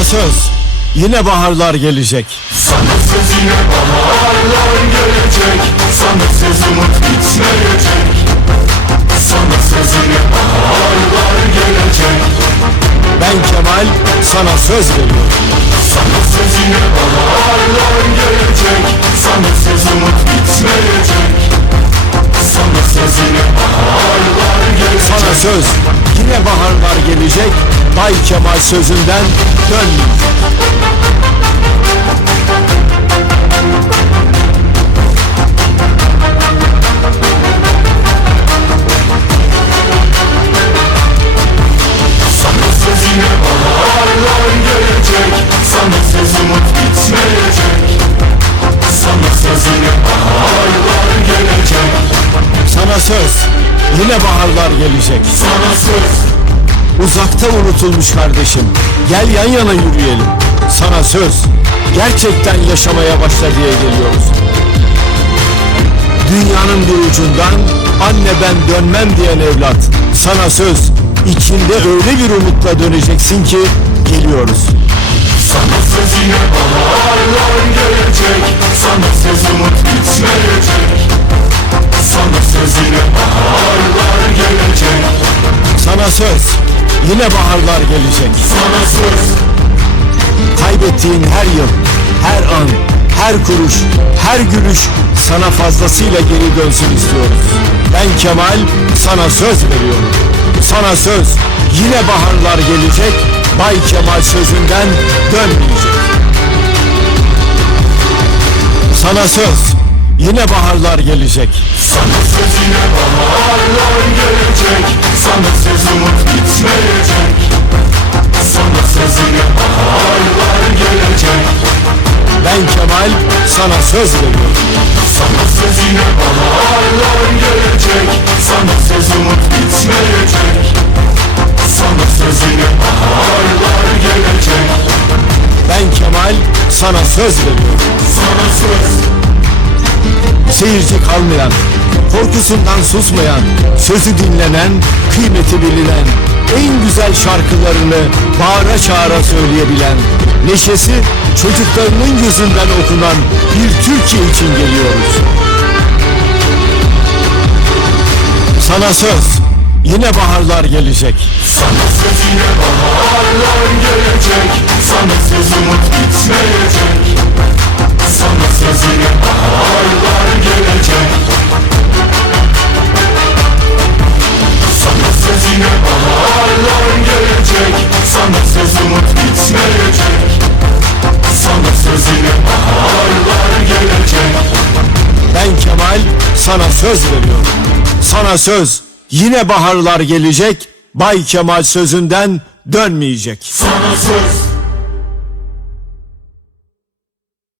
Sana söz yine baharlar gelecek. Sana söz yine baharlar gelecek Sana söz umut bitmeyecek Sana söz yine baharlar gelecek Ben Kemal sana söz veriyorum. Sana söz yine baharlar gelecek Sana söz umut bitmeyecek Sana söz yine baharlar gelecek Sana söz yine baharlar gelecek. Bay Kemal sözünden dönmeyecek. Sana söz yine baharlar gelecek Sana söz umut bitmeyecek Sana söz yine baharlar gelecek Sana söz yine baharlar gelecek. Sana söz Uzakta unutulmuş kardeşim. Gel yan yana yürüyelim. Sana söz gerçekten yaşamaya başla diye geliyoruz. Dünyanın bir ucundan anne ben dönmem diyen evlat. Sana söz içinde öyle bir umutla döneceksin ki geliyoruz. Sana söz yine baharlar gelecek Sana söz umut bitmeyecek Sana söz yine baharlar gelecek Sana söz yine baharlar gelecek. Sana söz Kaybettiğin her yıl, her an, her kuruş, her gülüş sana fazlasıyla geri dönsün istiyoruz. Ben Kemal sana söz veriyorum. Sana söz yine baharlar gelecek. Bay Kemal sözünden dönmeyecek. Sana söz yine baharlar gelecek. Sana söz yine baharlar gelecek Ben Kemal sana söz veriyorum. Sana söz yine baharlar gelecek Sana söz umut bitmeyecek Sana söz yine baharlar gelecek Ben Kemal sana söz veriyorum. Sana söz Seyirci kalmayan, korkusundan susmayan, sözü dinlenen, kıymeti bilinen, en güzel şarkılarını bağıra çağıra söyleyebilen, neşesi çocuklarının yüzünden okunan bir Türkiye için geliyoruz. Sana söz, yine baharlar gelecek. Sana söz yine baharlar gelecek Sana söz umut bitmeyecek sana söz veriyorum. Sana söz, yine baharlar gelecek. Bay Kemal sözünden dönmeyecek. Sana söz